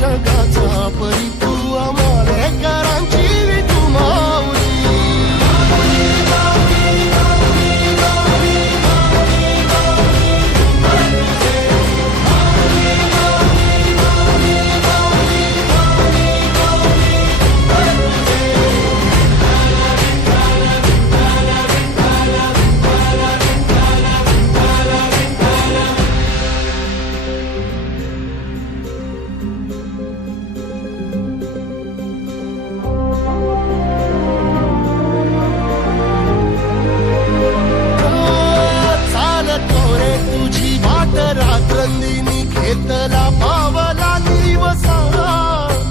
जगाचा परी तू आम्हाला करांची विठू माऊली. रात्रंदिनी घेतला पावला दिवसा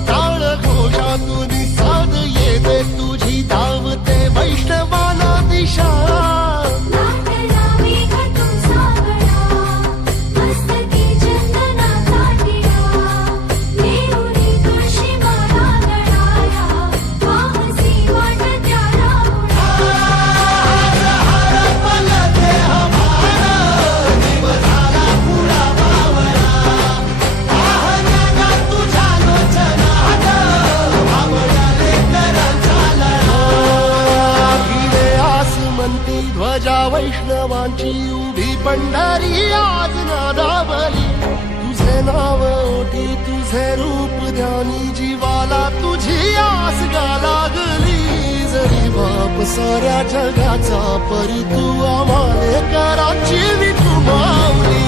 टाळ घोषातून साध येते तुझी धावते वैष्णवाला दिशा. ध्वजा वैष्णवांची उभी पंढरी आज नादावली. तुझे नाव ओठी तुझे रूप ध्यानी जीवाला तुझी आस गा लागली. जरी बाप साऱ्या जगाचा परी तू आम्हाला कराची विठू माऊली.